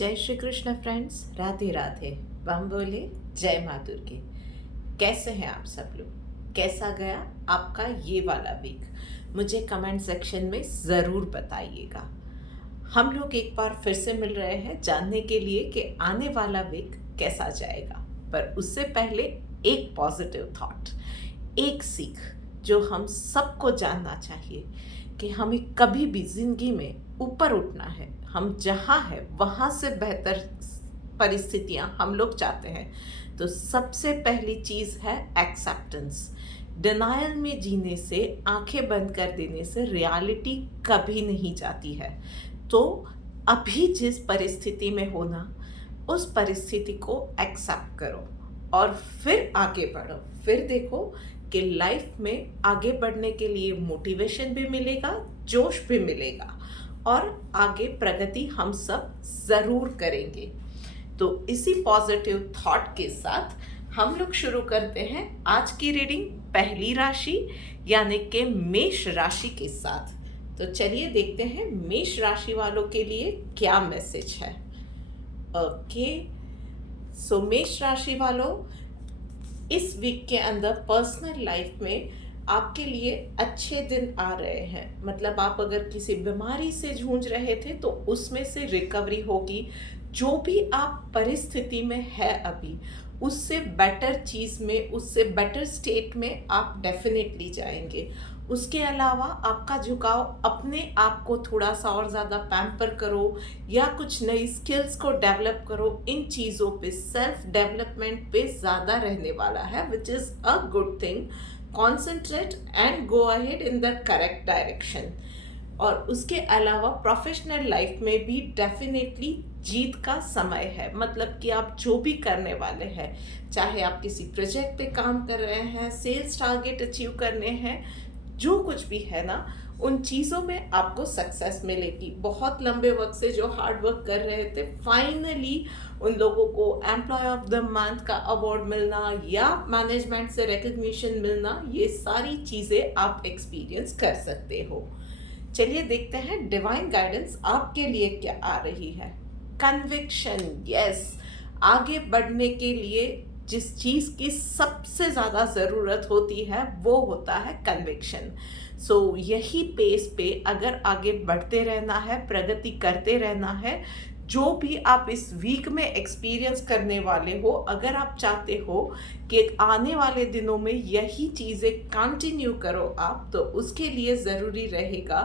जय श्री कृष्ण फ्रेंड्स, राधे राधे। बम बोले, जय माँ दुर्गे। कैसे हैं आप सब लोग? कैसा गया आपका ये वाला वीक? मुझे कमेंट सेक्शन में ज़रूर बताइएगा। हम लोग एक बार फिर से मिल रहे हैं जानने के लिए कि आने वाला वीक कैसा जाएगा। पर उससे पहले एक पॉजिटिव थॉट, एक सीख जो हम सबको जानना चाहिए कि हमें कभी भी ज़िंदगी में ऊपर उठना है। हम जहाँ हैं वहाँ से बेहतर परिस्थितियाँ हम लोग चाहते हैं। तो सबसे पहली चीज़ है एक्सेप्टेंस। डिनायल में जीने से, आंखें बंद कर देने से रियलिटी कभी नहीं जाती है। तो अभी जिस परिस्थिति में हो ना, उस परिस्थिति को एक्सेप्ट करो और फिर आगे बढ़ो। फिर देखो कि लाइफ में आगे बढ़ने के लिए मोटिवेशन भी मिलेगा, जोश भी मिलेगा और आगे प्रगति हम सब ज़रूर करेंगे। तो इसी पॉजिटिव थॉट के साथ हम लोग शुरू करते हैं आज की रीडिंग पहली राशि यानी कि मेष राशि के साथ। तो चलिए देखते हैं मेष राशि वालों के लिए क्या मैसेज है। ओके, सो मेष राशि वालों, इस वीक के अंदर पर्सनल लाइफ में आपके लिए अच्छे दिन आ रहे हैं। मतलब आप अगर किसी बीमारी से जूझ रहे थे तो उसमें से रिकवरी होगी। जो भी आप परिस्थिति में है अभी, उससे बेटर चीज़ में, उससे बेटर स्टेट में आप डेफिनेटली जाएंगे। उसके अलावा आपका झुकाव अपने आप को थोड़ा सा और ज़्यादा पैम्पर करो या कुछ नई स्किल्स को डेवलप करो। इन चीज़ों पे, सेल्फ डेवलपमेंट पे ज़्यादा रहने वाला है, which is a good thing. Concentrate and go ahead in the correct direction. और उसके अलावा प्रोफेशनल लाइफ में भी डेफिनेटली जीत का समय है। मतलब कि आप जो भी करने वाले हैं, चाहे आप किसी प्रोजेक्ट पे काम कर रहे हैं, सेल्स टारगेट अचीव करने हैं, जो कुछ भी है ना, उन चीज़ों में आपको सक्सेस मिलेगी। बहुत लंबे वक्त से जो हार्ड वर्क कर रहे थे, फाइनली उन लोगों को एम्प्लॉय ऑफ द मंथ का अवार्ड मिलना या मैनेजमेंट से रिकग्निशन मिलना, ये सारी चीज़ें आप एक्सपीरियंस कर सकते हो। चलिए देखते हैं डिवाइन गाइडेंस आपके लिए क्या आ रही है। Conviction, yes. आगे बढ़ने के लिए जिस चीज़ की सबसे ज़्यादा ज़रूरत होती है वो होता है कन्विक्शन। सो यही पेस पे अगर आगे बढ़ते रहना है, प्रगति करते रहना है, जो भी आप इस वीक में एक्सपीरियंस करने वाले हो, अगर आप चाहते हो कि आने वाले दिनों में यही चीज़ें कंटिन्यू करो आप, तो उसके लिए ज़रूरी रहेगा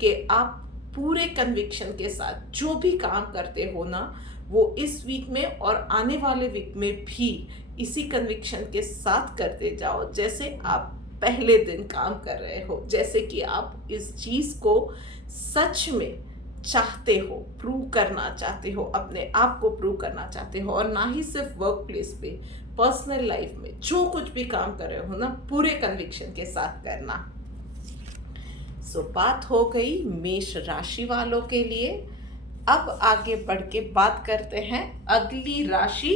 कि आप पूरे कन्विक्शन के साथ जो भी काम करते हो ना, वो इस वीक में और आने वाले वीक में भी इसी कन्विक्शन के साथ करते जाओ, जैसे आप पहले दिन काम कर रहे हो, जैसे कि आप इस चीज़ को सच में चाहते हो, प्रूव करना चाहते हो, अपने आप को प्रूव करना चाहते हो। और ना ही सिर्फ वर्क प्लेस पे, पर्सनल लाइफ में जो कुछ भी काम कर रहे हो ना, पूरे कन्विक्शन के साथ करना। सो बात हो गई मेष राशि वालों के लिए। अब आगे बढ़ के बात करते हैं अगली राशि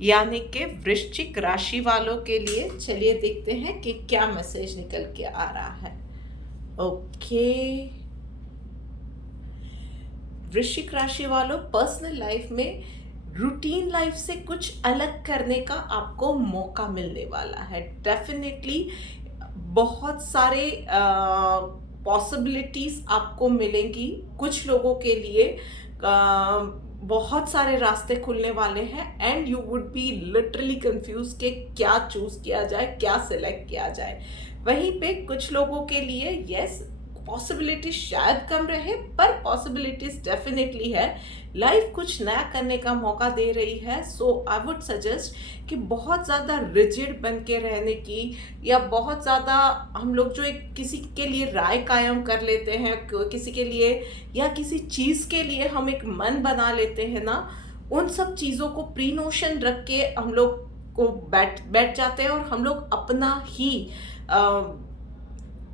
यानी कि वृश्चिक राशि वालों के लिए। चलिए देखते हैं कि क्या मैसेज निकल के आ रहा है। ओके, वृश्चिक राशि वालों, पर्सनल लाइफ में रूटीन लाइफ से कुछ अलग करने का आपको मौका मिलने वाला है। डेफिनेटली बहुत सारे पॉसिबिलिटीज़ आपको मिलेंगी। कुछ लोगों के लिए बहुत सारे रास्ते खुलने वाले हैं and you would be literally confuse कि क्या चूज़ किया जाए, क्या सिलेक्ट किया जाए। वहीं पे कुछ लोगों के लिए यस, पॉसिबिलिटीज शायद कम रहे पर पॉसिबिलिटीज डेफिनेटली है। लाइफ कुछ नया करने का मौका दे रही है। सो आई वुड सजेस्ट कि बहुत ज़्यादा रिजिड बन के रहने की, या बहुत ज़्यादा हम लोग जो एक किसी के लिए राय कायम कर लेते हैं, किसी के लिए या किसी चीज़ के लिए हम एक मन बना लेते हैं ना, उन सब चीज़ों को प्री नोशन रख के हम लोग को बैठ जाते हैं और हम लोग अपना ही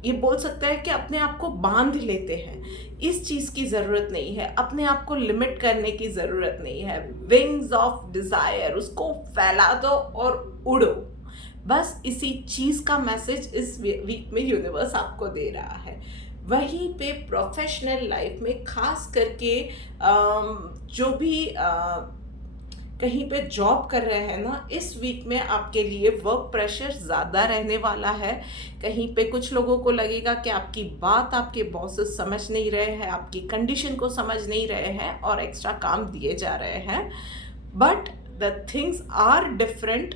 ये बोल सकते हैं कि अपने आप को बांध लेते हैं। इस चीज़ की ज़रूरत नहीं है, अपने आप को लिमिट करने की ज़रूरत नहीं है। विंग्स ऑफ डिज़ायर, उसको फैला दो और उड़ो। बस इसी चीज़ का मैसेज इस वीक में यूनिवर्स आपको दे रहा है। वहीं पे प्रोफेशनल लाइफ में खास करके जो भी कहीं पे जॉब कर रहे हैं ना, इस वीक में आपके लिए वर्क प्रेशर ज़्यादा रहने वाला है। कहीं पे कुछ लोगों को लगेगा कि आपकी बात आपके बॉसेस समझ नहीं रहे हैं, आपकी कंडीशन को समझ नहीं रहे हैं और एक्स्ट्रा काम दिए जा रहे हैं। But the things are different.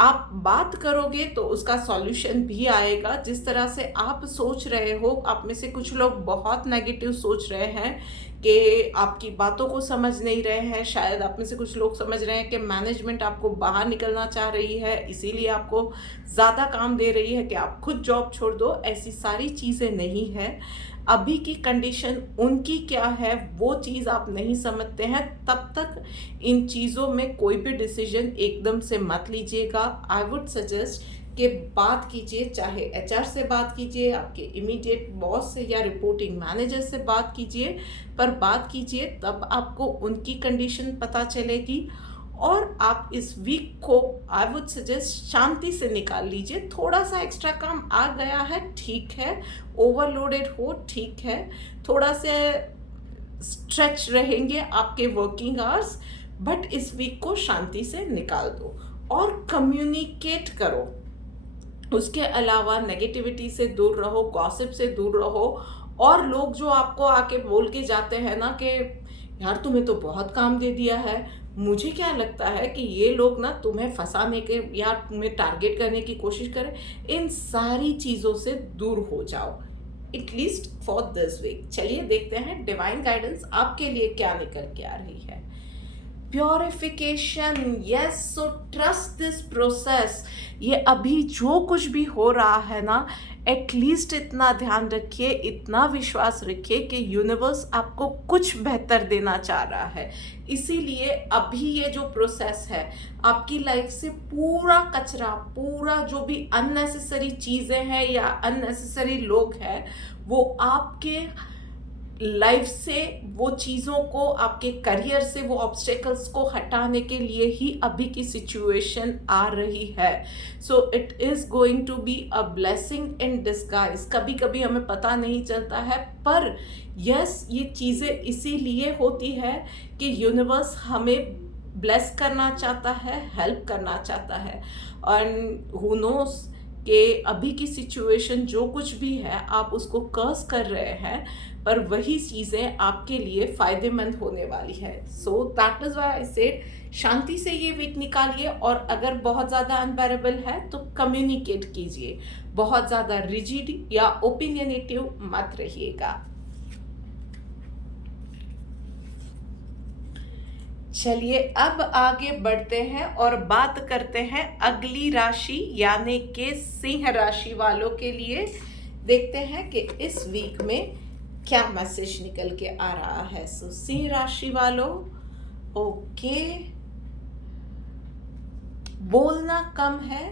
आप बात करोगे तो उसका सॉल्यूशन भी आएगा। जिस तरह से आप सोच रहे हो, आप में से कुछ लोग बहुत नेगेटिव सोच रहे हैं कि आपकी बातों को समझ नहीं रहे हैं। शायद आप में से कुछ लोग समझ रहे हैं कि मैनेजमेंट आपको बाहर निकलना चाह रही है, इसीलिए आपको ज़्यादा काम दे रही है कि आप खुद जॉब छोड़ दो। ऐसी सारी चीज़ें नहीं है। अभी की कंडीशन उनकी क्या है वो चीज़ आप नहीं समझते हैं, तब तक इन चीज़ों में कोई भी डिसीजन एकदम से मत लीजिएगा। आई वुड सजेस्ट कि बात कीजिए, चाहे एचआर से बात कीजिए, आपके इमीडिएट बॉस से या रिपोर्टिंग मैनेजर से बात कीजिए, पर बात कीजिए तब आपको उनकी कंडीशन पता चलेगी। और आप इस वीक को आई वुड सजेस्ट शांति से निकाल लीजिए। थोड़ा सा एक्स्ट्रा काम आ गया है, ठीक है, ओवरलोडेड हो, ठीक है, थोड़ा से स्ट्रेच रहेंगे आपके वर्किंग आवर्स, बट इस वीक को शांति से निकाल दो और कम्युनिकेट करो। उसके अलावा नेगेटिविटी से दूर रहो, गॉसिप से दूर रहो। और लोग जो आपको आके बोल के जाते हैं ना कि यार तुम्हें तो बहुत काम दे दिया है, मुझे क्या लगता है कि ये लोग ना तुम्हें फंसाने के या तुम्हें टारगेट करने की कोशिश करें। इन सारी चीज़ों से दूर हो जाओ, एटलीस्ट फॉर दिस वीक। चलिए देखते हैं डिवाइन गाइडेंस आपके लिए क्या निकल के आ रही है। Purification, yes, so trust this process. ये अभी जो कुछ भी हो रहा है ना, एटलीस्ट इतना ध्यान रखिए, इतना विश्वास रखिए कि यूनिवर्स आपको कुछ बेहतर देना चाह रहा है। इसीलिए अभी ये जो प्रोसेस है, आपकी लाइफ से पूरा कचरा, पूरा जो भी अननेसेसरी चीज़ें हैं या अननेसेसरी लोग हैं, वो आपके लाइफ से, वो चीज़ों को, आपके करियर से, वो ऑब्स्टेकल्स को हटाने के लिए ही अभी की सिचुएशन आ रही है। So it is going to be a blessing in disguise. कभी कभी हमें पता नहीं चलता है, पर यस, ये चीज़ें इसीलिए होती है कि यूनिवर्स हमें ब्लेस करना चाहता है, हेल्प करना चाहता है। एंड हु नोस कि अभी की सिचुएशन जो कुछ भी है आप उसको कर्स कर रहे हैं, पर वही चीज़ें आपके लिए फ़ायदेमंद होने वाली है। So that is why I said शांति से ये वीक निकालिए। और अगर बहुत ज़्यादा अनबेरेबल है तो कम्युनिकेट कीजिए, बहुत ज़्यादा रिजिड या ओपिनियनेटिव मत रहिएगा। चलिए अब आगे बढ़ते हैं और बात करते हैं अगली राशि यानी कि सिंह राशि वालों के लिए। देखते हैं कि इस वीक में क्या मैसेज निकल के आ रहा है। सो सिंह राशि वालों, ओके, बोलना कम है,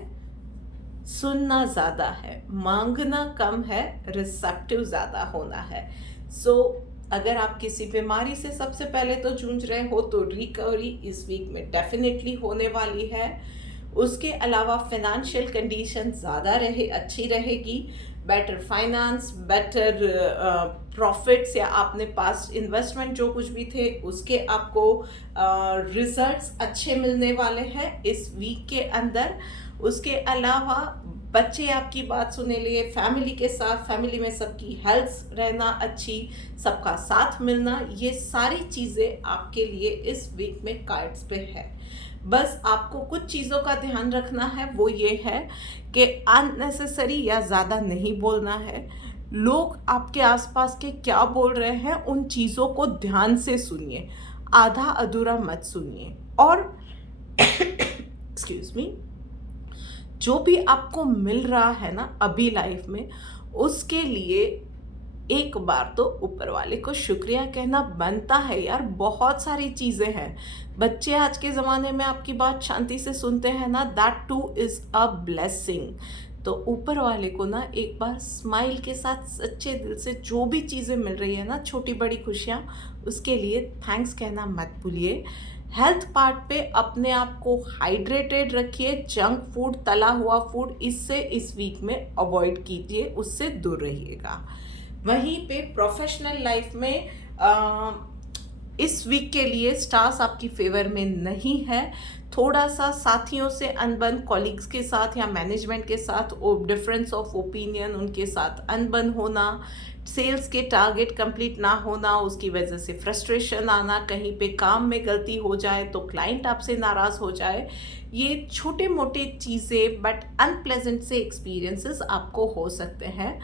सुनना ज़्यादा है, मांगना कम है, रिसेप्टिव ज़्यादा होना है। सो अगर आप किसी बीमारी से सबसे पहले तो जूझ रहे हो तो रिकवरी इस वीक में डेफिनेटली होने वाली है। उसके अलावा फाइनेंशियल कंडीशन ज़्यादा अच्छी रहेगी। बेटर फाइनेंस, बेटर प्रॉफिट्स या आपने पास इन्वेस्टमेंट जो कुछ भी थे उसके आपको रिजल्ट्स अच्छे मिलने वाले हैं इस वीक के अंदर। उसके अलावा बच्चे आपकी बात सुनने लिए, फैमिली के साथ, फैमिली में सबकी हेल्थ रहना अच्छी, सबका साथ मिलना, ये सारी चीज़ें आपके लिए इस वीक में कार्ड्स पे है। बस आपको कुछ चीज़ों का ध्यान रखना है, वो ये है कि अननेसेसरी या ज़्यादा नहीं बोलना है। लोग आपके आसपास के क्या बोल रहे हैं उन चीज़ों को ध्यान से सुनिए, आधा अधूरा मत सुनिए। और एक्सक्यूज मी, जो भी आपको मिल रहा है ना अभी लाइफ में, उसके लिए एक बार तो ऊपर वाले को शुक्रिया कहना बनता है यार। बहुत सारी चीज़ें हैं, बच्चे आज के ज़माने में आपकी बात शांति से सुनते हैं ना, that two is a blessing. तो ऊपर वाले को ना एक बार स्माइल के साथ सच्चे दिल से जो भी चीज़ें मिल रही है ना, छोटी बड़ी खुशियाँ, उसके लिए थैंक्स कहना मत भूलिए। हेल्थ पार्ट पे अपने आप को हाइड्रेटेड रखिए, जंक फूड, तला हुआ फूड, इससे इस वीक में अवॉइड कीजिए, उससे दूर रहिएगा। वहीं पे प्रोफेशनल लाइफ में इस वीक के लिए स्टार्स आपकी फेवर में नहीं है। थोड़ा सा साथियों से अनबन, कॉलीग्स के साथ या मैनेजमेंट के साथ डिफरेंस ऑफ ओपिनियन, उनके साथ अनबन होना, सेल्स के टारगेट कंप्लीट ना होना, उसकी वजह से फ्रस्ट्रेशन आना, कहीं पे काम में गलती हो जाए तो क्लाइंट आपसे नाराज़ हो जाए, ये छोटे मोटे चीज़ें बट अनप्लेजेंट से एक्सपीरियंसेस आपको हो सकते हैं।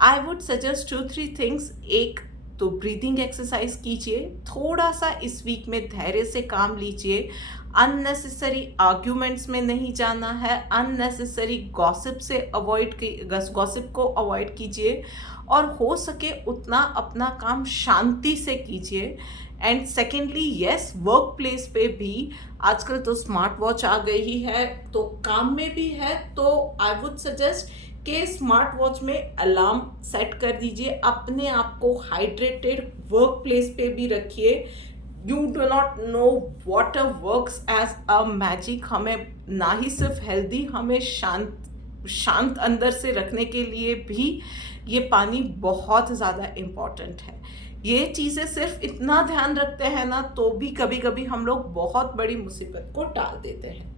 I would suggest 2-3 things. एक तो ब्रीदिंग एक्सरसाइज कीजिए, थोड़ा सा इस वीक में धैर्य से काम लीजिए, अननेसेसरी आर्ग्यूमेंट्स में नहीं जाना है, अननेसेसरी गॉसिप से गॉसिप को अवॉइड कीजिए और हो सके उतना अपना काम शांति से कीजिए। And secondly, yes, work place पे भी आजकल तो स्मार्ट वॉच आ गई है, तो काम में भी है, तो आई वुड सजेस्ट कि स्मार्ट वॉच में अलार्म सेट कर दीजिए, अपने आप को हाइड्रेटेड वर्क प्लेस पे भी रखिए। You do not know water works as a magic. हमें ना ही सिर्फ हेल्दी, हमें शांत अंदर से रखने के लिए भी ये पानी बहुत ज़्यादा इम्पॉर्टेंट है। ये चीज़ें सिर्फ इतना ध्यान रखते हैं ना, तो भी कभी कभी हम लोग बहुत बड़ी मुसीबत को टाल देते हैं।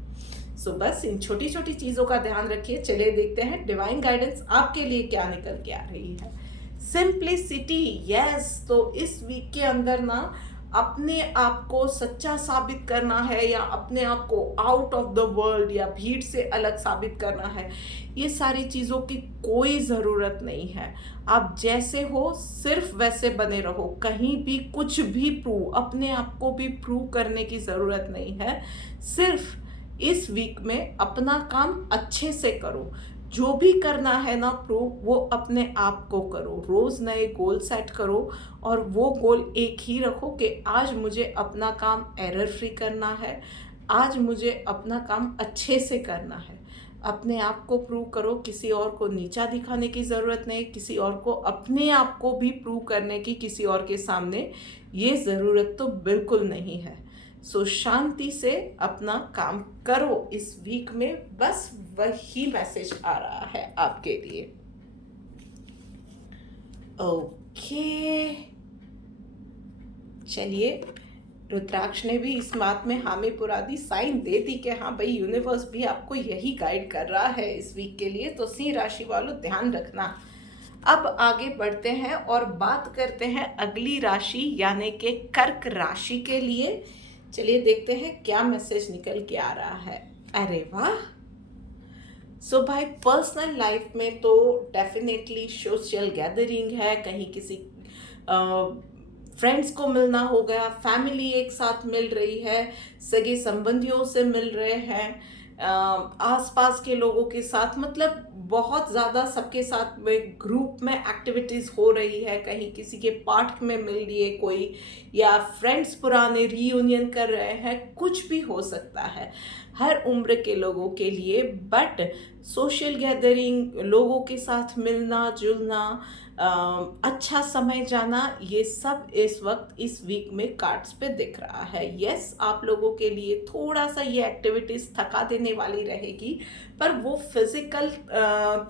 सो बस इन छोटी छोटी चीज़ों का ध्यान रखिए। चलिए देखते हैं डिवाइन गाइडेंस आपके लिए क्या निकल के आ रही है। Simplicity, yes. तो इस वीक के अंदर ना अपने आप को सच्चा साबित करना है या अपने आप को आउट ऑफ द वर्ल्ड या भीड़ से अलग साबित करना है, ये सारी चीज़ों की कोई ज़रूरत नहीं है। आप जैसे हो सिर्फ वैसे बने रहो, कहीं भी कुछ भी अपने आप को भी प्रूव करने की ज़रूरत नहीं है। सिर्फ इस वीक में अपना काम अच्छे से करो, जो भी करना है ना प्रूव, वो अपने आप को करो। रोज़ नए गोल सेट करो और वो गोल एक ही रखो कि आज मुझे अपना काम एरर फ्री करना है, आज मुझे अपना काम अच्छे से करना है। अपने आप को प्रूव करो, किसी और को नीचा दिखाने की ज़रूरत नहीं, किसी और को, अपने आप को भी प्रूव करने की किसी और के सामने ये ज़रूरत तो बिल्कुल नहीं है। सो शांति से अपना काम करो इस वीक में, बस वही मैसेज आ रहा है आपके लिए। ओके, चलिए, रुद्राक्ष ने भी इस बात में हामी पुरा दी, साइन दे दी कि हाँ भाई, यूनिवर्स भी आपको यही गाइड कर रहा है इस वीक के लिए। तो सिंह राशि वालों, ध्यान रखना। अब आगे बढ़ते हैं और बात करते हैं अगली राशि यानी कि कर्क राशि के लिए। चलिए देखते हैं क्या मैसेज निकल के आ रहा है। अरे वाह! सो भाई, पर्सनल लाइफ में तो डेफिनेटली सोशल गैदरिंग है, कहीं किसी फ्रेंड्स को मिलना हो गया, फैमिली एक साथ मिल रही है, सगे संबंधियों से मिल रहे हैं, आसपास के लोगों के साथ, मतलब बहुत ज़्यादा सबके साथ में ग्रुप में एक्टिविटीज़ हो रही है, कहीं किसी के पार्क में मिल रही है कोई, या फ्रेंड्स पुराने रीयूनियन कर रहे हैं, कुछ भी हो सकता है हर उम्र के लोगों के लिए। बट सोशल गैदरिंग, लोगों के साथ मिलना जुलना, अच्छा समय जाना, ये सब इस वक्त इस वीक में कार्ड्स पे दिख रहा है। यस, आप लोगों के लिए थोड़ा सा ये एक्टिविटीज़ थका देने वाली रहेगी, पर वो फिज़िकल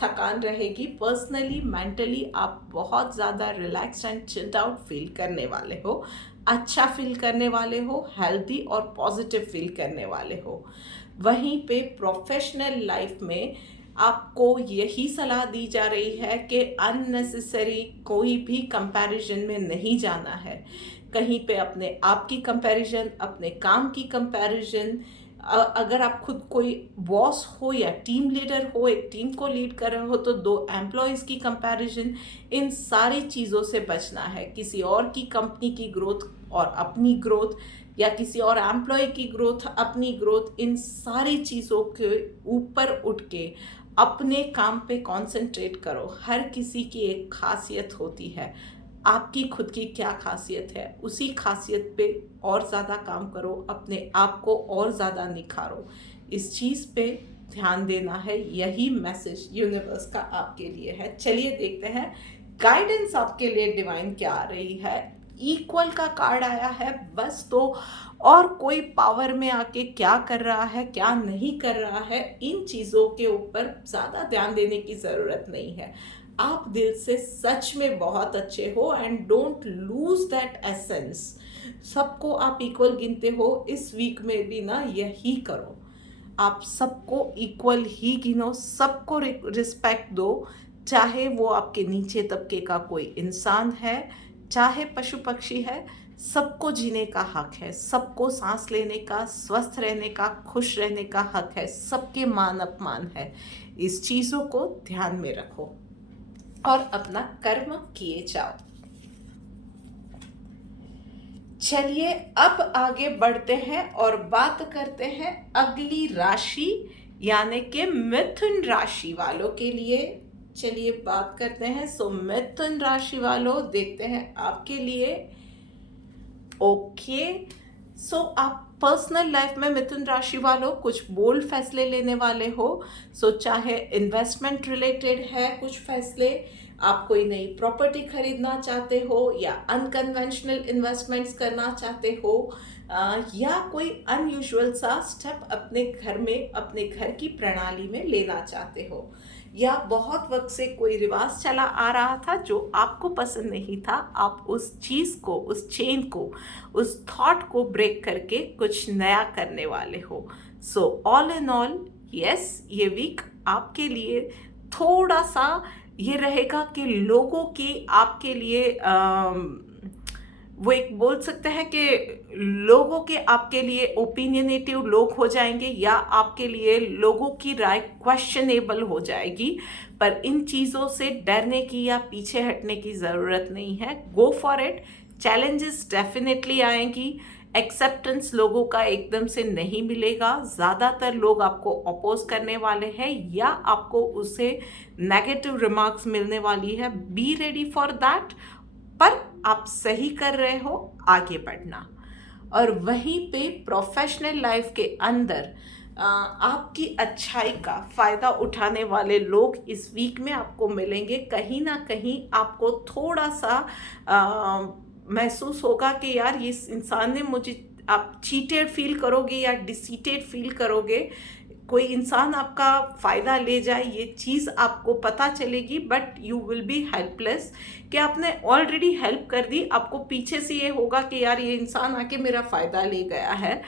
थकान रहेगी। पर्सनली, मेंटली आप बहुत ज़्यादा relaxed and chilled out feel करने वाले हो, अच्छा फील करने वाले हो, हेल्दी और पॉजिटिव फील करने वाले हो। वहीं पे प्रोफेशनल लाइफ में आपको यही सलाह दी जा रही है कि अननेसेसरी कोई भी कंपैरिजन में नहीं जाना है। कहीं पे अपने आप की कंपैरिजन, अपने काम की कंपैरिजन, अगर आप खुद कोई बॉस हो या टीम लीडर हो, एक टीम को लीड कर रहे हो, तो 2 एम्प्लॉयज़ की कंपैरिजन, इन सारी चीज़ों से बचना है। किसी और की कंपनी की ग्रोथ और अपनी ग्रोथ, या किसी और एम्प्लॉय की ग्रोथ, अपनी ग्रोथ, इन सारी चीज़ों के ऊपर उठ के अपने काम पे कंसंट्रेट करो। हर किसी की एक खासियत होती है, आपकी खुद की क्या खासियत है, उसी खासियत पे और ज़्यादा काम करो, अपने आप को और ज़्यादा निखारो। इस चीज़ पे ध्यान देना है, यही मैसेज यूनिवर्स का आपके लिए है। चलिए देखते हैं गाइडेंस आपके लिए डिवाइन क्या आ रही है। इक्वल का कार्ड आया है बस, तो और कोई पावर में आके क्या कर रहा है, क्या नहीं कर रहा है, इन चीज़ों के ऊपर ज़्यादा ध्यान देने की ज़रूरत नहीं है। आप दिल से सच में बहुत अच्छे हो and don't lose that essence. सबको आप इक्वल गिनते हो, इस वीक में भी ना यही करो। आप सबको इक्वल ही गिनो, सबको रिस्पेक्ट दो, चाहे वो आपके नीचे तबके का कोई इंसान है, चाहे पशु पक्षी है। सबको जीने का हक है, सबको सांस लेने का, स्वस्थ रहने का, खुश रहने का हक है, सबके मान अपमान है। इस चीज़ों को ध्यान में रखो और अपना कर्म किए जाओ। चलिए अब आगे बढ़ते हैं और बात करते हैं अगली राशि यानी कि मिथुन राशि वालों के लिए। चलिए बात करते हैं। सो मिथुन राशि वालों, देखते हैं आपके लिए। ओके, सो आप पर्सनल लाइफ में मिथुन राशि वालों कुछ बोल्ड फैसले लेने वाले हो। सो चाहे इन्वेस्टमेंट रिलेटेड है कुछ फैसले, आप कोई नई प्रॉपर्टी खरीदना चाहते हो या अनकन्वेंशनल इन्वेस्टमेंट्स करना चाहते हो, या कोई अनयूजुअल सा स्टेप अपने घर में, अपने घर की प्रणाली में लेना चाहते हो, या बहुत वक्त से कोई रिवाज चला आ रहा था जो आपको पसंद नहीं था, आप उस चीज़ को, उस चेन को, उस थॉट को ब्रेक करके कुछ नया करने वाले हो। So all in all yes, ये वीक आपके लिए थोड़ा सा ये रहेगा कि लोगों की आपके लिए वो एक बोल सकते हैं कि लोगों के आपके लिए ओपिनियनेटिव लोग हो जाएंगे, या आपके लिए लोगों की राय क्वेश्चनेबल हो जाएगी। पर इन चीज़ों से डरने की या पीछे हटने की ज़रूरत नहीं है। Go for it. Challenges definitely आएंगी, एक्सेप्टेंस लोगों का एकदम से नहीं मिलेगा। ज़्यादातर लोग आपको अपोज करने वाले हैं या आपको उसे नेगेटिव रिमार्क्स मिलने वाली है। Be ready for that. पर आप सही कर रहे हो, आगे बढ़ना। और वहीं पे प्रोफेशनल लाइफ के अंदर आपकी अच्छाई का फ़ायदा उठाने वाले लोग इस वीक में आपको मिलेंगे। कहीं ना कहीं आपको थोड़ा सा महसूस होगा कि यार ये इंसान ने मुझे, आप चीटेड फील करोगे या डिसीटेड फील करोगे। कोई इंसान आपका फ़ायदा ले जाए, ये चीज़ आपको पता चलेगी, but you will B helpless कि आपने ऑलरेडी हेल्प कर दी। आपको पीछे से ये होगा कि यार ये इंसान आके मेरा फ़ायदा ले गया है,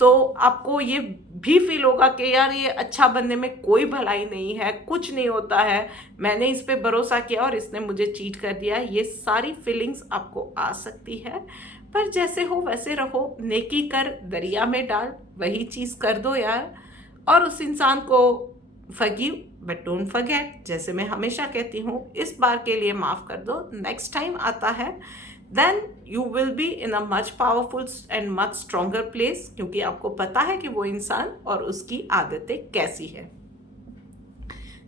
तो आपको ये भी फील होगा कि यार ये अच्छा बनने में कोई भलाई नहीं है, कुछ नहीं होता है, मैंने इस पे भरोसा किया और इसने मुझे चीट कर दिया। ये सारी फीलिंग्स आपको आ सकती है, पर जैसे हो वैसे रहो। नेकी कर दरिया में डाल, वही चीज़ कर दो यार। और उस इंसान को फॉरगिव बट डोंट फॉरगेट। जैसे मैं हमेशा कहती हूँ, इस बार के लिए माफ़ कर दो, नेक्स्ट टाइम आता है then you will be in a much powerful and much stronger place, क्योंकि आपको पता है कि वो इंसान और उसकी आदतें कैसी है।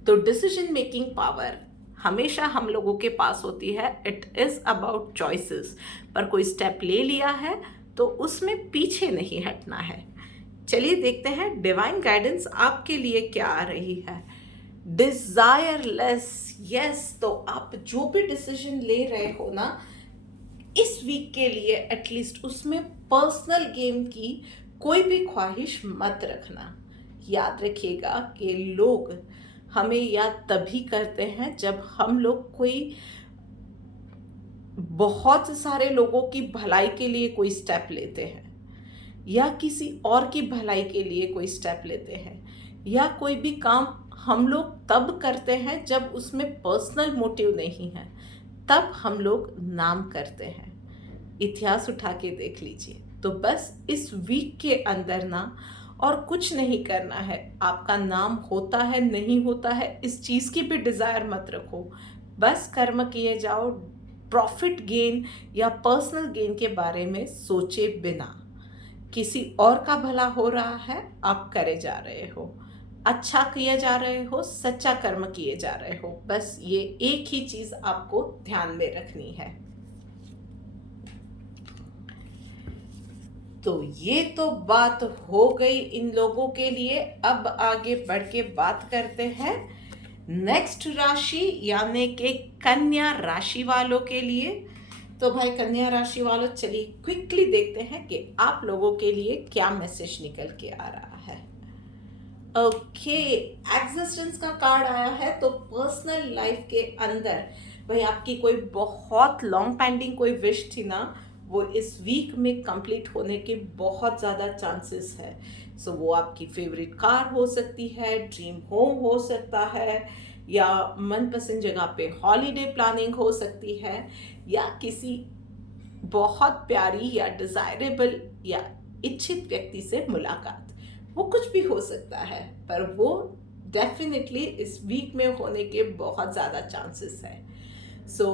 तो डिसीजन मेकिंग पावर हमेशा हम लोगों के पास होती है। It is about choices. पर कोई स्टेप ले लिया है तो उसमें पीछे नहीं हटना है। चलिए देखते हैं डिवाइन गाइडेंस आपके लिए क्या आ रही है। Desireless, yes. तो आप जो भी डिसीजन ले रहे हो ना इस वीक के लिए, एटलीस्ट उसमें पर्सनल गेम की कोई भी ख्वाहिश मत रखना। याद रखिएगा कि लोग हमें याद तभी करते हैं जब हम लोग कोई बहुत सारे लोगों की भलाई के लिए कोई स्टेप लेते हैं, या किसी और की भलाई के लिए कोई स्टेप लेते हैं, या कोई भी काम हम लोग तब करते हैं जब उसमें पर्सनल मोटिव नहीं है, तब हम लोग नाम करते हैं। इतिहास उठा के देख लीजिए। तो बस इस वीक के अंदर ना और कुछ नहीं करना है। आपका नाम होता है नहीं होता है, इस चीज़ की भी डिज़ायर मत रखो। बस कर्म किए जाओ, प्रॉफिट गेन या पर्सनल गेन के बारे में सोचे बिना। किसी और का भला हो रहा है, आप करे जा रहे हो, अच्छा किए जा रहे हो, सच्चा कर्म किए जा रहे हो। बस ये एक ही चीज़ आपको ध्यान में रखनी है। तो ये तो बात हो गई इन लोगों के लिए। अब आगे बढ़ के बात करते हैं नेक्स्ट राशि यानी कि कन्या राशि वालों के लिए। तो भाई कन्या राशि वालों, चलिए क्विकली देखते हैं कि आप लोगों के लिए क्या मैसेज निकल के आ रहा है। ओके, एग्जिस्टेंस का कार्ड आया है तो पर्सनल लाइफ के अंदर भाई आपकी कोई बहुत लॉन्ग पेंडिंग कोई विश थी ना, वो इस वीक में कंप्लीट होने के बहुत ज़्यादा चांसेस है। सो वो आपकी फेवरेट कार हो सकती है, ड्रीम होम हो सकता है, या मनपसंद जगह पे हॉलीडे प्लानिंग हो सकती है, या किसी बहुत प्यारी या डिजायरेबल या इच्छित व्यक्ति से मुलाकात। वो कुछ भी हो सकता है, पर वो डेफिनेटली इस वीक में होने के बहुत ज़्यादा चांसेस है। So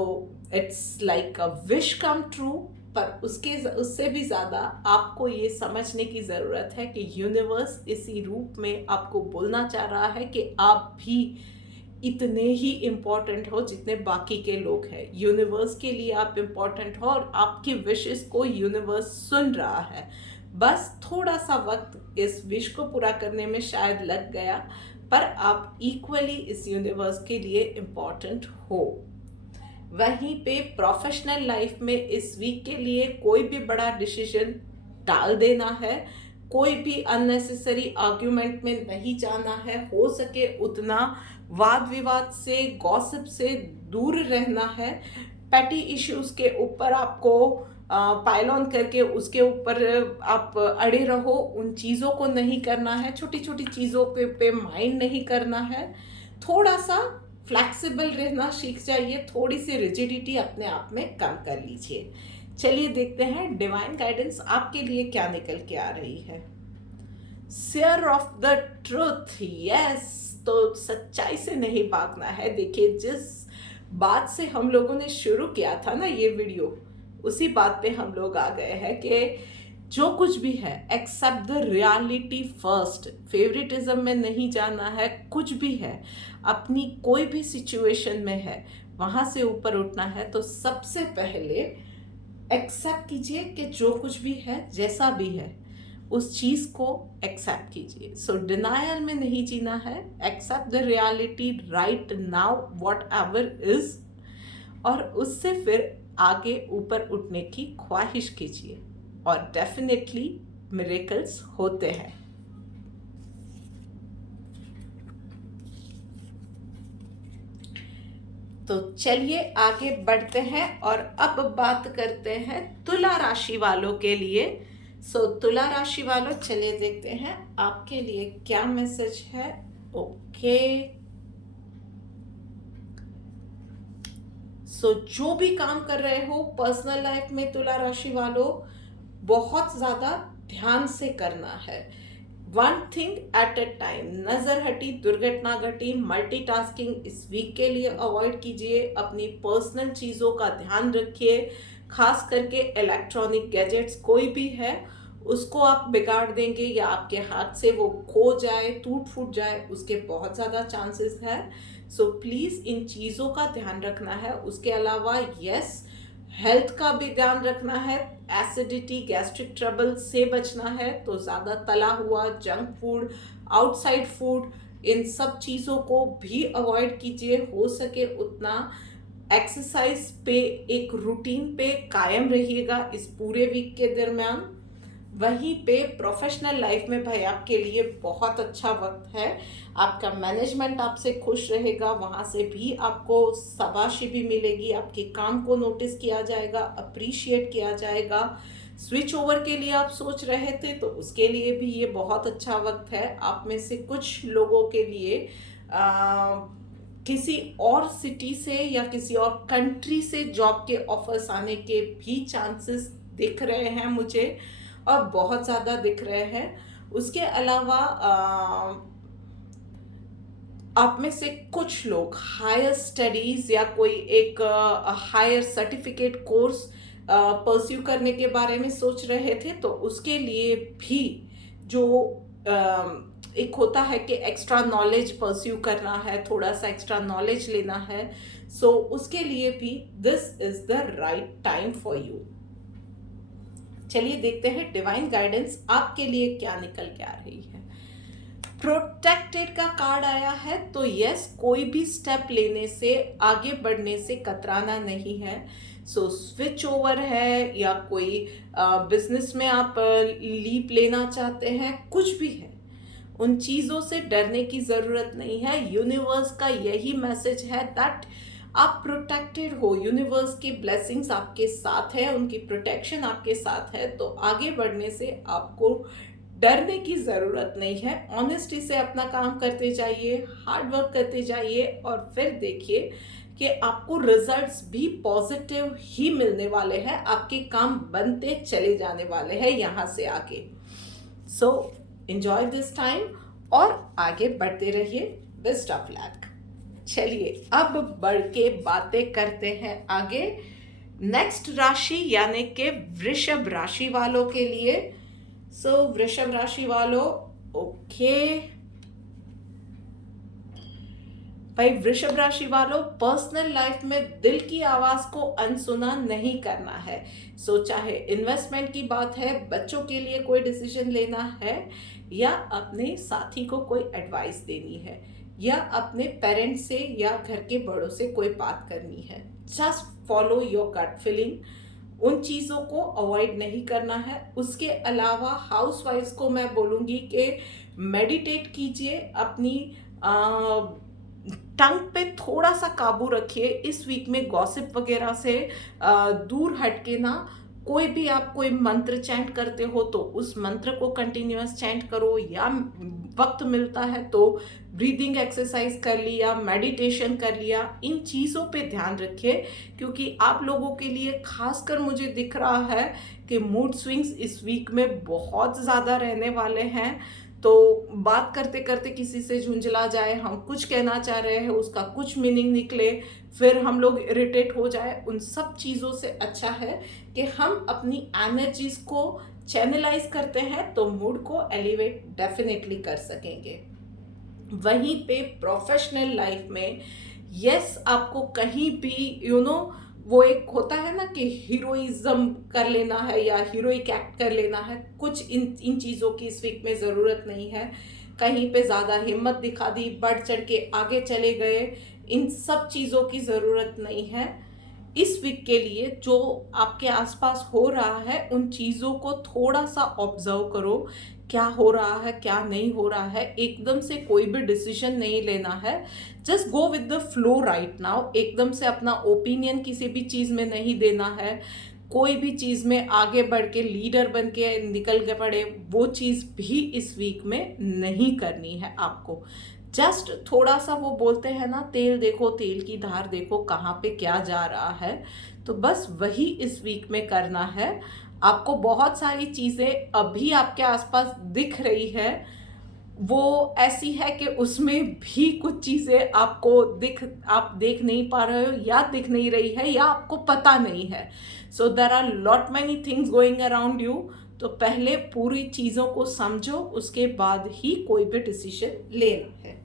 it's like a wish come true, पर उससे भी ज़्यादा आपको ये समझने की ज़रूरत है कि यूनिवर्स इसी रूप में आपको बोलना चाह रहा है कि आप भी इतने ही इम्पोर्टेंट हो जितने बाकी के लोग हैं। यूनिवर्स के लिए आप इम्पोर्टेंट हो और आपकी विशेस को यूनिवर्स सुन रहा है। बस थोड़ा सा वक्त इस विश को पूरा करने में शायद लग गया, पर आप इक्वली इस यूनिवर्स के लिए इम्पोर्टेंट हो। वहीं पे प्रोफेशनल लाइफ में इस वीक के लिए कोई भी बड़ा डिसीजन टाल देना है, कोई भी अननेसेसरी आर्ग्यूमेंट में नहीं जाना है, हो सके उतना वाद विवाद से, गॉसिप से दूर रहना है। पैटी इश्यूज के ऊपर आपको पाइल ऑन करके उसके ऊपर आप अड़े रहो, उन चीज़ों को नहीं करना है। छोटी छोटी चीज़ों पे माइंड नहीं करना है। थोड़ा सा फ्लैक्सिबल रहना सीख जाइए, थोड़ी सी रिजिडिटी अपने आप में कम कर लीजिए। चलिए देखते हैं डिवाइन गाइडेंस आपके लिए क्या निकल के आ रही है। Share of the truth, yes, तो सच्चाई से नहीं भागना है। देखिए, जिस बात से हम लोगों ने शुरू किया था ना ये वीडियो, उसी बात पे हम लोग आ गए हैं कि जो कुछ भी है accept the reality first. Favouritism में नहीं जाना है। कुछ भी है, अपनी कोई भी सिचुएशन में है, वहाँ से ऊपर उठना है तो सबसे पहले एक्सेप्ट कीजिए कि जो कुछ भी है, जैसा भी है, उस चीज़ को एक्सेप्ट कीजिए। सो डिनायल में नहीं जीना है। Accept the reality right now whatever is, और उससे फिर आगे ऊपर उठने की ख्वाहिश कीजिए, और डेफिनेटली मिरेकल्स होते हैं। तो चलिए आगे बढ़ते हैं और अब बात करते हैं तुला राशि वालों के लिए। सो तुला राशि वालों, चलिए देखते हैं आपके लिए क्या मैसेज है। ओके, सो जो भी काम कर रहे हो पर्सनल लाइफ में तुला राशि वालों, बहुत ज़्यादा ध्यान से करना है। One thing at A time, नजर हटी दुर्घटना घटी, मल्टीटास्किंग इस वीक के लिए अवॉइड कीजिए। अपनी पर्सनल चीज़ों का ध्यान रखिए, खास करके इलेक्ट्रॉनिक गैजेट्स कोई भी है उसको आप बिगाड़ देंगे या आपके हाथ से वो खो जाए, टूट फूट जाए, उसके बहुत ज़्यादा चांसेस है। सो प्लीज़ इन चीज़ों का ध्यान रखना है। उसके अलावा यस, हेल्थ का भी ध्यान रखना है। एसिडिटी, गैस्ट्रिक ट्रबल से बचना है, तो ज़्यादा तला हुआ, जंक फूड, आउटसाइड फूड, इन सब चीज़ों को भी अवॉइड कीजिए। हो सके उतना एक्सरसाइज पे, एक रूटीन पे कायम रहिएगा इस पूरे वीक के दरमियान। वहीं पे प्रोफेशनल लाइफ में भाई आपके लिए बहुत अच्छा वक्त है। आपका मैनेजमेंट आपसे खुश रहेगा, वहाँ से भी आपको शाबाशी भी मिलेगी, आपके काम को नोटिस किया जाएगा, अप्रिशिएट किया जाएगा। स्विच ओवर के लिए आप सोच रहे थे तो उसके लिए भी ये बहुत अच्छा वक्त है। आप में से कुछ लोगों के लिए किसी और सिटी से या किसी और कंट्री से जॉब के ऑफर्स आने के भी चांसेस दिख रहे हैं मुझे, और बहुत ज़्यादा दिख रहे हैं। उसके अलावा आप में से कुछ लोग हायर स्टडीज़ या कोई एक हायर सर्टिफिकेट कोर्स परस्यू करने के बारे में सोच रहे थे, तो उसके लिए भी जो एक होता है कि एक्स्ट्रा नॉलेज परस्यू करना है, थोड़ा सा एक्स्ट्रा नॉलेज लेना है, सो उसके लिए भी this is the right time for you. चलिए देखते हैं डिवाइन गाइडेंस आपके लिए क्या निकल के आ रही है। प्रोटेक्टेड का कार्ड आया है, तो यस, कोई भी स्टेप लेने से, आगे बढ़ने से कतराना नहीं है। सो स्विच ओवर है या कोई बिजनेस में आप लीप लेना चाहते हैं, कुछ भी है, उन चीज़ों से डरने की ज़रूरत नहीं है। यूनिवर्स का यही मैसेज है दैट आप प्रोटेक्टेड हो, यूनिवर्स की ब्लेसिंग्स आपके साथ है, उनकी प्रोटेक्शन आपके साथ है। तो आगे बढ़ने से आपको डरने की ज़रूरत नहीं है। ऑनेस्टी से अपना काम करते जाइए, हार्ड वर्क करते जाइए और फिर देखिए कि आपको रिजल्ट्स भी पॉजिटिव ही मिलने वाले हैं। आपके काम बनते चले जाने वाले हैं यहाँ से आगे। सो एंजॉय दिस टाइम और आगे बढ़ते रहिए। Best of luck. चलिए अब बढ़ के बातें करते हैं आगे नेक्स्ट राशि यानी कि वृषभ राशि वालों के लिए। सो वृषभ राशि वालों, ओके भाई, वृषभ राशि वालों, पर्सनल लाइफ में दिल की आवाज को अनसुना नहीं करना है। सो चाहे इन्वेस्टमेंट की बात है, बच्चों के लिए कोई डिसीजन लेना है, या अपने साथी को कोई एडवाइस देनी है, या अपने पेरेंट्स से या घर के बड़ों से कोई बात करनी है, just follow your gut feeling. उन चीज़ों को अवॉइड नहीं करना है। उसके अलावा हाउसवाइफ्स को मैं बोलूँगी कि मेडिटेट कीजिए, अपनी टंग पे थोड़ा सा काबू रखिए। इस वीक में गॉसिप वगैरह से दूर हटके ना, कोई भी आप कोई मंत्र चैंट करते हो तो उस मंत्र को कंटिन्यूअस चैंट करो, या वक्त मिलता है तो ब्रीदिंग एक्सरसाइज कर लिया, मेडिटेशन कर लिया। इन चीज़ों पे ध्यान रखिए, क्योंकि आप लोगों के लिए खासकर मुझे दिख रहा है कि मूड स्विंग्स इस वीक में बहुत ज़्यादा रहने वाले हैं। तो बात करते करते किसी से झुंझला जाए, हम कुछ कहना चाह रहे हैं, उसका कुछ मीनिंग निकले, फिर हम लोग इरिटेट हो जाए। उन सब चीज़ों से अच्छा है कि हम अपनी एनर्जीज को चैनलाइज करते हैं तो मूड को एलिवेट डेफिनेटली कर सकेंगे। वहीं पे प्रोफेशनल लाइफ में यस, आपको कहीं भी वो एक होता है ना कि हीरोइज्म कर लेना है या हीरोइक एक्ट कर लेना है, कुछ इन चीज़ों की इस वीक में ज़रूरत नहीं है। कहीं पे ज़्यादा हिम्मत दिखा दी, बढ़ चढ़ के आगे चले गए, इन सब चीज़ों की ज़रूरत नहीं है। इस वीक के लिए जो आपके आसपास हो रहा है, उन चीज़ों को थोड़ा सा ऑब्जर्व करो, क्या हो रहा है क्या नहीं हो रहा है। एकदम से कोई भी डिसीजन नहीं लेना है, just go with the flow right now. एकदम से अपना ओपिनियन किसी भी चीज़ में नहीं देना है। कोई भी चीज़ में आगे बढ़ के लीडर बन के निकल के पड़े, वो चीज़ भी इस वीक में नहीं करनी है आपको। जस्ट थोड़ा सा, वो बोलते हैं ना, तेल देखो तेल की धार देखो कहाँ पे क्या जा रहा है, तो बस वही इस वीक में करना है। आपको बहुत सारी चीज़ें अभी आपके आसपास दिख रही है, वो ऐसी है कि उसमें भी कुछ चीज़ें आपको आप देख नहीं पा रहे हो, या दिख नहीं रही है, या आपको पता नहीं है। So there are lot many things going around you. तो पहले पूरी चीज़ों को समझो, उसके बाद ही कोई भी डिसीजन लेना है।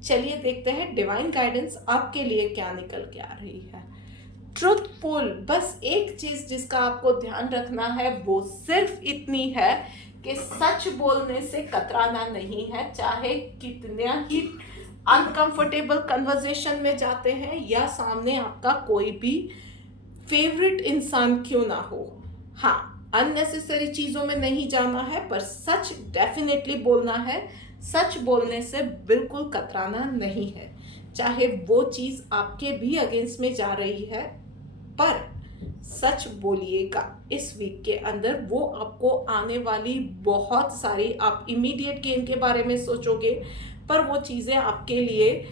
चलिए देखते हैं डिवाइन गाइडेंस आपके लिए क्या निकल के आ रही है। ट्रुथफुल, बस एक चीज जिसका आपको ध्यान रखना है वो सिर्फ इतनी है कि सच बोलने से कतराना नहीं है, चाहे कितना ही अनकंफर्टेबल कन्वर्सेशन में जाते हैं, या सामने आपका कोई भी फेवरेट इंसान क्यों ना हो। हाँ, अननेसेसरी चीज़ों में नहीं जाना है, पर सच डेफिनेटली बोलना है। सच बोलने से बिल्कुल कतराना नहीं है, चाहे वो चीज़ आपके भी अगेंस्ट में जा रही है, पर सच बोलिएगा। इस वीक के अंदर वो आपको आने वाली बहुत सारी, आप इमीडिएट गेन के बारे में सोचोगे, पर वो चीज़ें आपके लिए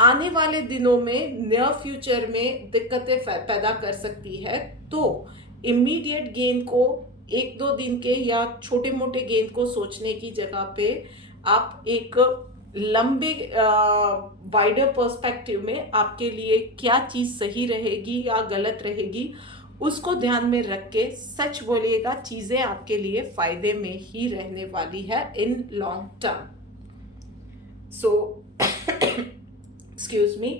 आने वाले दिनों में, नियर फ्यूचर में दिक्कतें पैदा कर सकती है। तो इमीडिएट गेन को, एक दो दिन के या छोटे मोटे गेन को सोचने की जगह पे आप एक लंबे वाइडर पर्सपेक्टिव में आपके लिए क्या चीज़ सही रहेगी या गलत रहेगी, उसको ध्यान में रख के सच बोलिएगा। चीज़ें आपके लिए फ़ायदे में ही रहने वाली है in long term. So excuse me,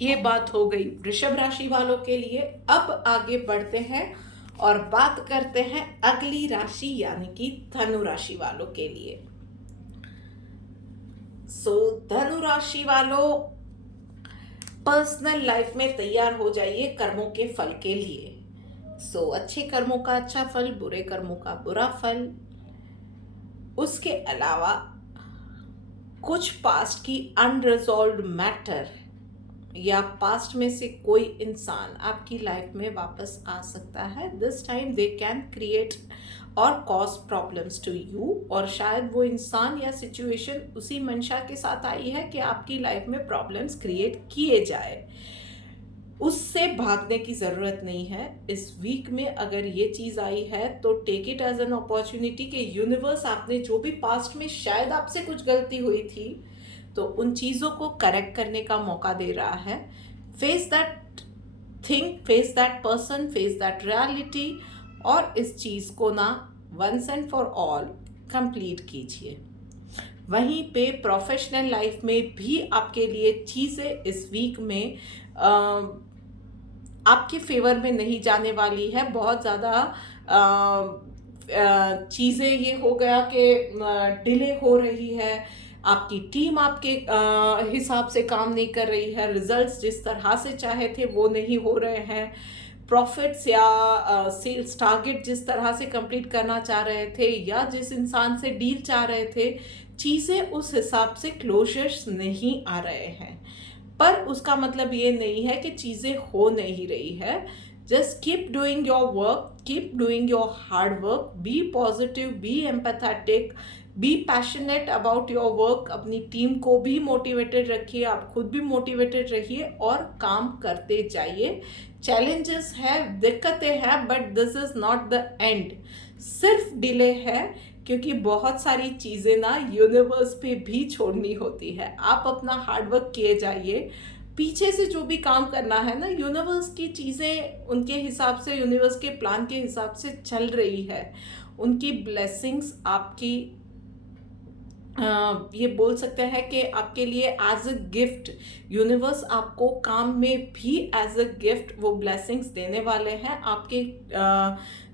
ये बात हो गई वृषभ राशि वालों के लिए। अब आगे बढ़ते हैं और बात करते हैं अगली राशि यानी कि धनु राशि वालों के लिए। सो धनु राशि वालों, पर्सनल लाइफ में तैयार हो जाइए कर्मों के फल के लिए। सो अच्छे कर्मों का अच्छा फल, बुरे कर्मों का बुरा फल। उसके अलावा कुछ पास्ट की अनरिजॉल्व्ड मैटर या पास्ट में से कोई इंसान आपकी लाइफ में वापस आ सकता है। This time they can create और कॉज प्रॉब्लम्स टू यू, और शायद वो इंसान या सिचुएशन उसी मंशा के साथ आई है कि आपकी लाइफ में प्रॉब्लम्स क्रिएट किए जाए। उससे भागने की ज़रूरत नहीं है। इस वीक में अगर ये चीज़ आई है तो take it as an opportunity कि यूनिवर्स आपने जो भी पास्ट में शायद आपसे कुछ गलती हुई थी तो उन चीज़ों को करेक्ट करने का मौका दे रहा है। Face that thing, face that person, face that reality, और इस चीज़ को ना once and for all complete कीजिए। वहीं पे प्रोफेशनल लाइफ में भी आपके लिए चीज़ें इस वीक में आपके फेवर में नहीं जाने वाली है। बहुत ज़्यादा चीज़ें ये हो गया कि डिले हो रही है, आपकी टीम आपके हिसाब से काम नहीं कर रही है, रिजल्ट्स जिस तरह से चाहे थे वो नहीं हो रहे हैं, प्रॉफिट्स या सेल्स टारगेट जिस तरह से कंप्लीट करना चाह रहे थे या जिस इंसान से डील चाह रहे थे, चीज़ें उस हिसाब से क्लोजर्स नहीं आ रहे हैं। पर उसका मतलब ये नहीं है कि चीज़ें हो नहीं रही है। Just keep doing your work, keep doing your hard work, be positive, be empathetic, be passionate about your work. अपनी टीम को भी मोटिवेटेड रखिए, आप खुद भी मोटिवेटेड रहिए और काम करते जाइए। चैलेंजेस है, दिक्कतें हैं, but this is not the end. सिर्फ डिले है क्योंकि बहुत सारी चीज़ें ना यूनिवर्स पे भी छोड़नी होती है। आप अपना हार्डवर्क किए जाइए, पीछे से जो भी काम करना है ना, यूनिवर्स की चीज़ें उनके हिसाब से, यूनिवर्स के प्लान के हिसाब से चल रही है। उनकी ब्लेसिंग्स आपकी ये बोल सकते हैं कि आपके लिए एज अ गिफ्ट, यूनिवर्स आपको काम में भी एज अ गिफ्ट वो ब्लेसिंग्स देने वाले हैं। आपके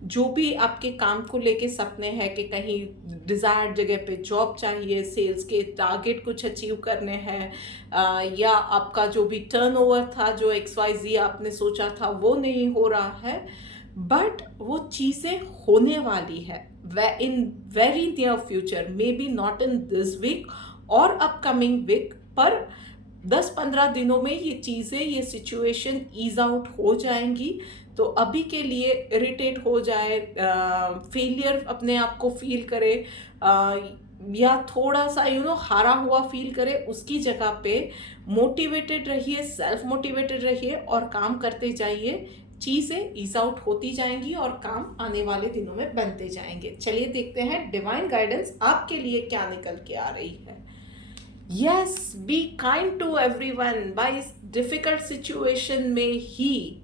जो भी आपके काम को लेके सपने हैं कि कहीं डिज़ायर्ड जगह पे जॉब चाहिए, सेल्स के टारगेट कुछ अचीव करने हैं, या आपका जो भी टर्नओवर था, जो XYZ आपने सोचा था वो नहीं हो रहा है, बट वो चीज़ें होने वाली है in very near future, maybe not in this week और upcoming week, पर 10-15 दिनों में ये चीज़ें, ये सिचुएशन ईज आउट हो जाएंगी। तो अभी के लिए इरिटेट हो जाए, फेलियर अपने आप को फील करे, या थोड़ा सा हारा हुआ फील करे, उसकी जगह पे मोटिवेटेड रहिए, सेल्फ मोटिवेटेड रहिए और काम करते जाइए। चीज़ें ईज आउट होती जाएंगी और काम आने वाले दिनों में बनते जाएंगे। चलिए देखते हैं डिवाइन गाइडेंस आपके लिए क्या निकल के आ रही है। Yes, be kind to everyone. Bye इस डिफिकल्ट सिचुएशन में ही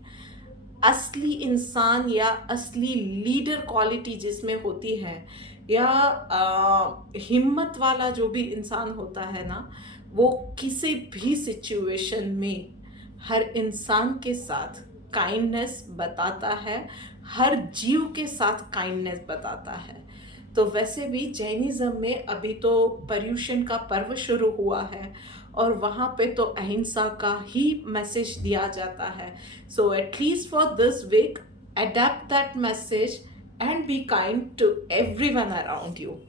असली इंसान या असली लीडर क्वालिटी जिसमें होती है, या हिम्मत वाला जो भी इंसान होता है ना, वो किसी भी सिचुएशन में हर इंसान के साथ काइंडनेस बताता है, हर जीव के साथ काइंडनेस बताता है। तो वैसे भी जैनिज्म में अभी तो पर्युषण का पर्व शुरू हुआ है और वहाँ पे तो अहिंसा का ही मैसेज दिया जाता है। So at least for this week adapt that message and be kind to everyone around you.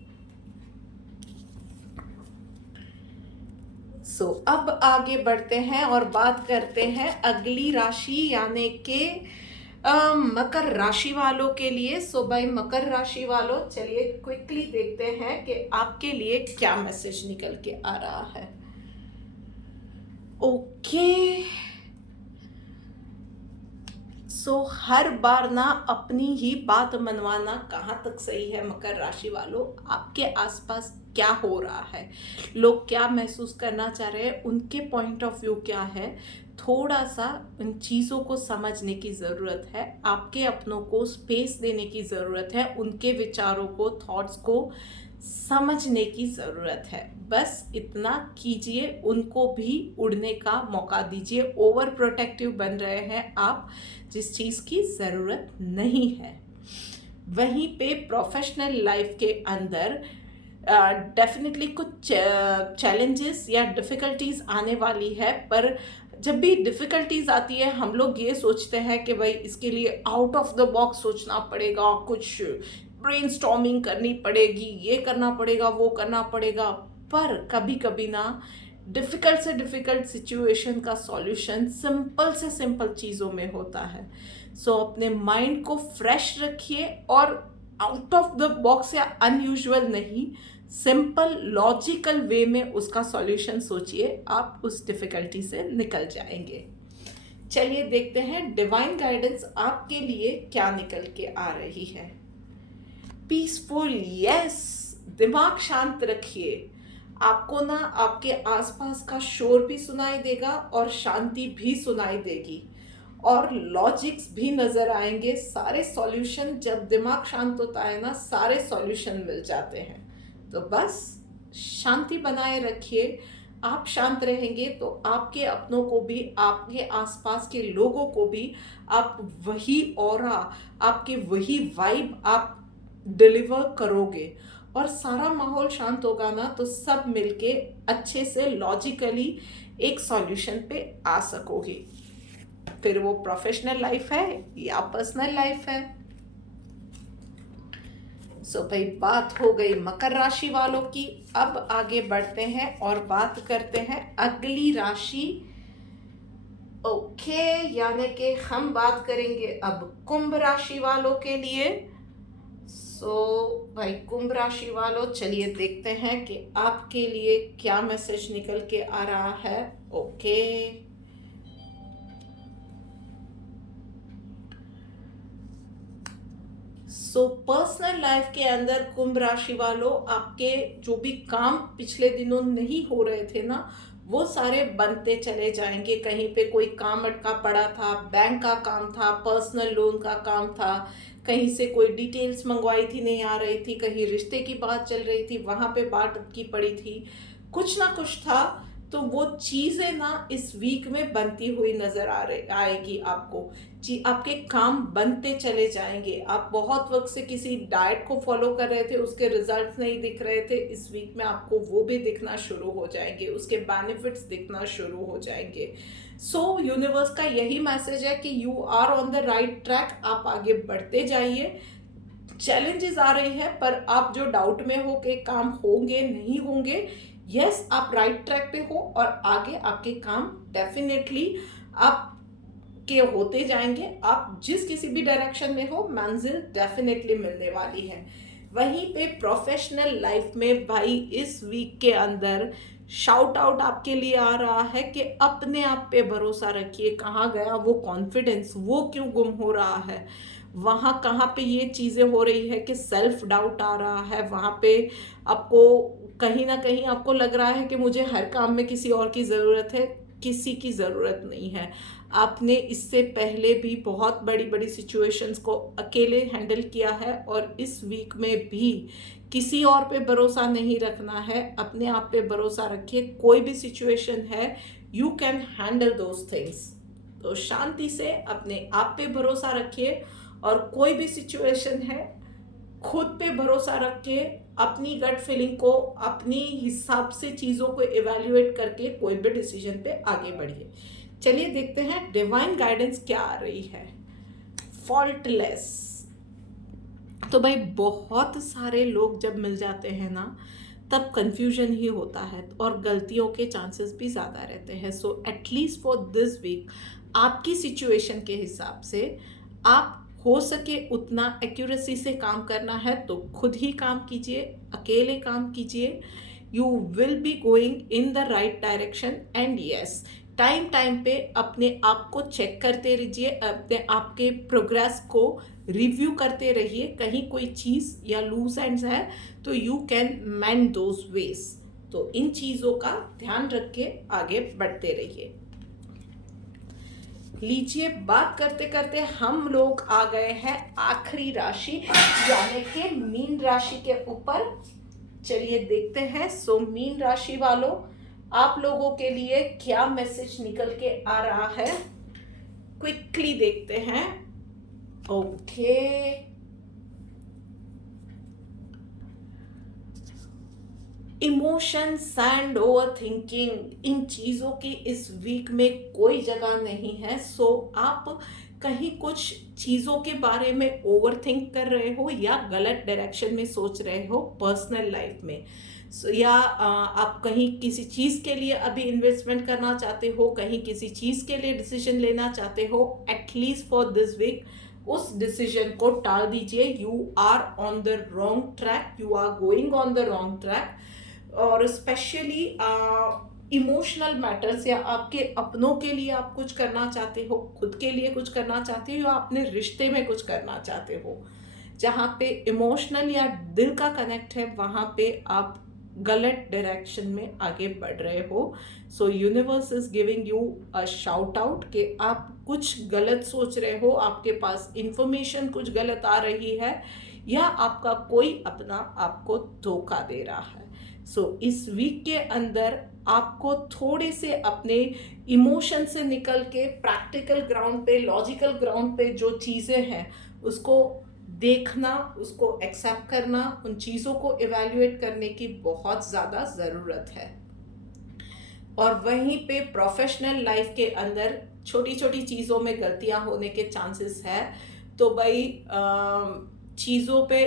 So अब आगे बढ़ते हैं और बात करते हैं अगली राशि यानी कि मकर राशि वालों के लिए। सो भाई मकर राशि वालों, चलिए क्विकली देखते हैं कि आपके लिए क्या मैसेज निकल के आ रहा है। ओके, सो हर बार ना अपनी ही बात मनवाना कहाँ तक सही है मकर राशि वालों। आपके आसपास क्या हो रहा है, लोग क्या महसूस करना चाह रहे हैं, उनके पॉइंट ऑफ व्यू क्या है, थोड़ा सा उन चीज़ों को समझने की ज़रूरत है। आपके अपनों को स्पेस देने की ज़रूरत है, उनके विचारों को, थॉट्स को समझने की ज़रूरत है। बस इतना कीजिए, उनको भी उड़ने का मौका दीजिए। ओवर प्रोटेक्टिव बन रहे हैं आप, जिस चीज़ की ज़रूरत नहीं है। वहीं पे प्रोफेशनल लाइफ के अंदर डेफिनेटली कुछ चैलेंजेस या डिफ़िकल्टीज आने वाली है, पर जब भी डिफ़िकल्टीज आती है हम लोग ये सोचते हैं कि भाई इसके लिए आउट ऑफ द बॉक्स सोचना पड़ेगा, कुछ ब्रेनस्टॉर्मिंग करनी पड़ेगी, ये करना पड़ेगा, वो करना पड़ेगा। पर कभी कभी ना डिफ़िकल्ट से डिफ़िकल्ट सिचुएशन का सॉल्यूशन सिंपल से सिंपल चीज़ों में होता है। सो अपने माइंड को फ्रेश रखिए और आउट ऑफ द बॉक्स या अनयूजुअल नहीं, सिंपल लॉजिकल वे में उसका सॉल्यूशन सोचिए, आप उस डिफ़िकल्टी से निकल जाएंगे। चलिए देखते हैं डिवाइन गाइडेंस आपके लिए क्या निकल के आ रही है। पीसफुल, यस, दिमाग शांत रखिए। आपको ना आपके आसपास का शोर भी सुनाई देगा और शांति भी सुनाई देगी और लॉजिक्स भी नजर आएंगे। सारे सॉल्यूशन, जब दिमाग शांत होता है ना, सारे सॉल्यूशन मिल जाते हैं। तो बस शांति बनाए रखिए। आप शांत रहेंगे तो आपके अपनों को भी, आपके आसपास के लोगों को भी आप वही ऑरा, आपके वही वाइब आप डिलीवर करोगे और सारा माहौल शांत होगा ना, तो सब मिलके अच्छे से लॉजिकली एक सॉल्यूशन पे आ सकोगे। फिर वो प्रोफेशनल लाइफ है या पर्सनल लाइफ है। सो भाई, बात हो गई मकर राशि वालों की। अब आगे बढ़ते हैं और बात करते हैं अगली राशि। ओके, यानी कि हम बात करेंगे अब कुंभ राशि वालों के लिए। भाई कुंभ राशि वालों, चलिए देखते हैं कि आपके लिए क्या मैसेज निकल के आ रहा है। ओके, पर्सनल लाइफ के अंदर कुंभ राशि वालों, आपके जो भी काम पिछले दिनों नहीं हो रहे थे ना, वो सारे बनते चले जाएंगे। कहीं पे कोई काम अटका पड़ा था, बैंक का काम था, पर्सनल लोन का काम था, कहीं से कोई डिटेल्स मंगवाई थी, नहीं आ रही थी, कहीं रिश्ते की बात चल रही थी, वहाँ पे बात अटकी पड़ी थी, कुछ ना कुछ था। तो वो चीज़ें ना इस वीक में बनती हुई नज़र आएगी आपको। आपके काम बनते चले जाएंगे। आप बहुत वक्त से किसी डाइट को फॉलो कर रहे थे, उसके रिजल्ट्स नहीं दिख रहे थे, इस वीक में आपको वो भी दिखना शुरू हो जाएंगे, उसके बेनिफिट्स दिखना शुरू हो जाएंगे। यूनिवर्स का यही मैसेज है कि you are on the right track, आप आगे बढ़ते जाइए। चैलेंजेस आ रही है, पर आप जो डाउट में हो कि काम होंगे नहीं होंगे, यस, आप राइट ट्रैक पे हो और आगे आपके काम डेफिनेटली आप के होते जाएंगे। आप जिस किसी भी डायरेक्शन में हो, मंजिल डेफिनेटली मिलने वाली है। वहीं पे प्रोफेशनल लाइफ में भाई, इस वीक के अंदर शाउट आउट आपके लिए आ रहा है कि अपने आप पे भरोसा रखिए। कहाँ गया वो कॉन्फिडेंस, वो क्यों गुम हो रहा है, वहाँ कहाँ पे ये चीज़ें हो रही है कि सेल्फ डाउट आ रहा है, वहाँ पे आपको कहीं ना कहीं आपको लग रहा है कि मुझे हर काम में किसी और की ज़रूरत है। किसी की ज़रूरत नहीं है। आपने इससे पहले भी बहुत बड़ी बड़ी सिचुएशंस को अकेले हैंडल किया है और इस वीक में भी किसी और पे भरोसा नहीं रखना है, अपने आप पे भरोसा रखिए। कोई भी सिचुएशन है, you can handle those things. तो शांति से अपने आप पे भरोसा रखिए और कोई भी सिचुएशन है, खुद पे भरोसा रख के अपनी गट फीलिंग को, अपनी हिसाब से चीज़ों को इवैल्यूएट करके कोई भी डिसीजन पे आगे बढ़िए। चलिए देखते हैं डिवाइन गाइडेंस क्या आ रही है। फॉल्टलेस। तो भाई, बहुत सारे लोग जब मिल जाते हैं ना, तब कंफ्यूजन ही होता है और गलतियों के चांसेस भी ज़्यादा रहते हैं। So at least for this week, आपकी सिचुएशन के हिसाब से आप हो सके उतना एक्यूरेसी से काम करना है तो खुद ही काम कीजिए, अकेले काम कीजिए। You will be going in the right direction. And yes, time time पे अपने आप को चेक करते रहिए, अपने आपके प्रोग्रेस को रिव्यू करते रहिए। कहीं कोई चीज़ या लूज एंड्स है तो you can mend those ways. तो इन चीज़ों का ध्यान रख के आगे बढ़ते रहिए। लीजिए, बात करते करते हम लोग आ गए हैं आखिरी राशि यानी कि मीन राशि के ऊपर। चलिए देखते हैं। मीन राशि वालों, आप लोगों के लिए क्या मैसेज निकल के आ रहा है, क्विकली देखते हैं। Okay, emotions and overthinking, इन चीज़ों की इस वीक में कोई जगह नहीं है। आप कहीं कुछ चीज़ों के बारे में ओवरथिंक कर रहे हो या गलत डायरेक्शन में सोच रहे हो पर्सनल लाइफ में, या आप कहीं किसी चीज़ के लिए अभी इन्वेस्टमेंट करना चाहते हो, कहीं किसी चीज़ के लिए डिसीजन लेना चाहते हो, एटलीस्ट फॉर दिस वीक उस डिसीजन को टाल दीजिए। You are on the wrong track, you are going on the wrong track. और स्पेशली इमोशनल मैटर्स या आपके अपनों के लिए आप कुछ करना चाहते हो, खुद के लिए कुछ करना चाहते हो, या अपने रिश्ते में कुछ करना चाहते हो, जहाँ पे इमोशनल या दिल का कनेक्ट है, वहाँ पे आप गलत डायरेक्शन में आगे बढ़ रहे हो। सो universe is giving you a shout out कि आप कुछ गलत सोच रहे हो, आपके पास इंफॉर्मेशन कुछ गलत आ रही है, या आपका कोई अपना आपको धोखा दे रहा है। सो इस वीक के अंदर आपको थोड़े से अपने इमोशन से निकल के प्रैक्टिकल ग्राउंड पे, लॉजिकल ग्राउंड पे जो चीज़ें हैं उसको देखना, उसको एक्सेप्ट करना, उन चीज़ों को इवैल्यूएट करने की बहुत ज़्यादा ज़रूरत है। और वहीं पे प्रोफेशनल लाइफ के अंदर छोटी छोटी चीज़ों में गलतियां होने के चांसेस है, तो भाई चीज़ों पे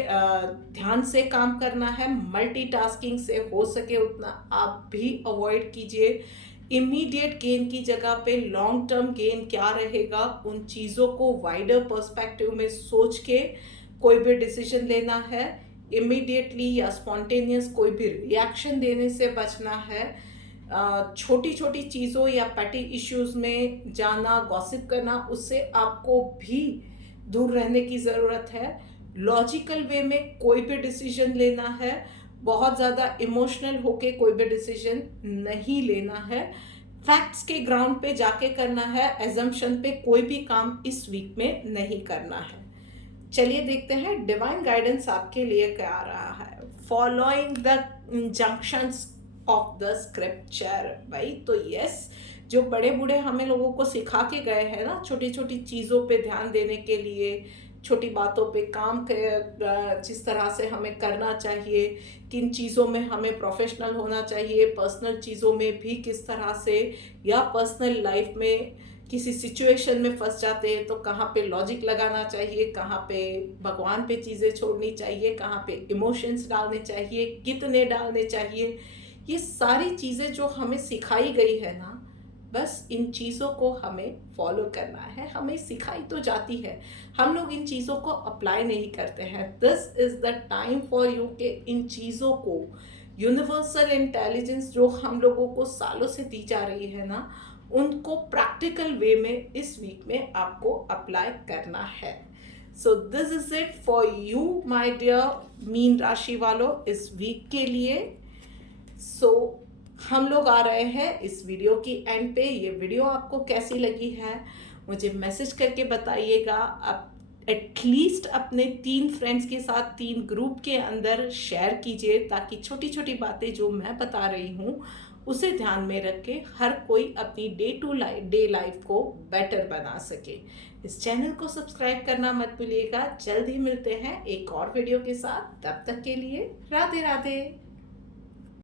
ध्यान से काम करना है, मल्टीटास्किंग से हो सके उतना आप भी अवॉइड कीजिए। इमीडिएट गेन की जगह पे लॉन्ग टर्म गेन क्या रहेगा, उन चीज़ों को वाइडर पर्सपेक्टिव में सोच के कोई भी डिसीजन लेना है। इमीडिएटली या स्पॉन्टेनियस कोई भी रिएक्शन देने से बचना है। छोटी छोटी चीज़ों या पैटी इश्यूज में जाना, गॉसिप करना, उससे आपको भी दूर रहने की ज़रूरत है। लॉजिकल वे में कोई भी डिसीजन लेना है, बहुत ज़्यादा इमोशनल होके कोई भी डिसीजन नहीं लेना है। फैक्ट्स के ग्राउंड पे जाके करना है, एजम्पशन पे कोई भी काम इस वीक में नहीं करना है। चलिए देखते हैं डिवाइन गाइडेंस आपके लिए क्या आ रहा है। Following the injunctions of the scripture. भाई तो यस, जो बड़े बूढ़े हमें लोगों को सिखा के गए हैं ना, छोटी छोटी चीज़ों पे ध्यान देने के लिए, छोटी बातों पे काम जिस तरह से हमें करना चाहिए, किन चीज़ों में हमें प्रोफेशनल होना चाहिए, पर्सनल चीज़ों में भी किस तरह से, या पर्सनल लाइफ में किसी सिचुएशन में फंस जाते हैं तो कहाँ पे लॉजिक लगाना चाहिए, कहाँ पे भगवान पे चीज़ें छोड़नी चाहिए, कहाँ पे इमोशंस डालने चाहिए, कितने डालने चाहिए, ये सारी चीज़ें जो हमें सिखाई गई है ना, बस इन चीज़ों को हमें फॉलो करना है। हमें सिखाई तो जाती है, हम लोग इन चीज़ों को अप्लाई नहीं करते हैं। This is the time for you के इन चीज़ों को, यूनिवर्सल इंटेलिजेंस जो हम लोगों को सालों से दी जा रही है ना, उनको प्रैक्टिकल वे में इस वीक में आपको अप्लाई करना है। So this is it for you my dear मीन राशि वालों इस वीक के लिए। सो हम लोग आ रहे हैं इस वीडियो की एंड पे। ये वीडियो आपको कैसी लगी है मुझे मैसेज करके बताइएगा। आप एटलीस्ट अपने 3 फ्रेंड्स के साथ 3 ग्रुप के अंदर शेयर कीजिए, ताकि छोटी छोटी बातें जो मैं बता रही हूँ उसे ध्यान में रख के हर कोई अपनी डे लाइफ को बेटर बना सके। इस चैनल को सब्सक्राइब करना मत भूलिएगा। जल्द ही मिलते हैं एक और वीडियो के साथ, तब तक के लिए राधे राधे।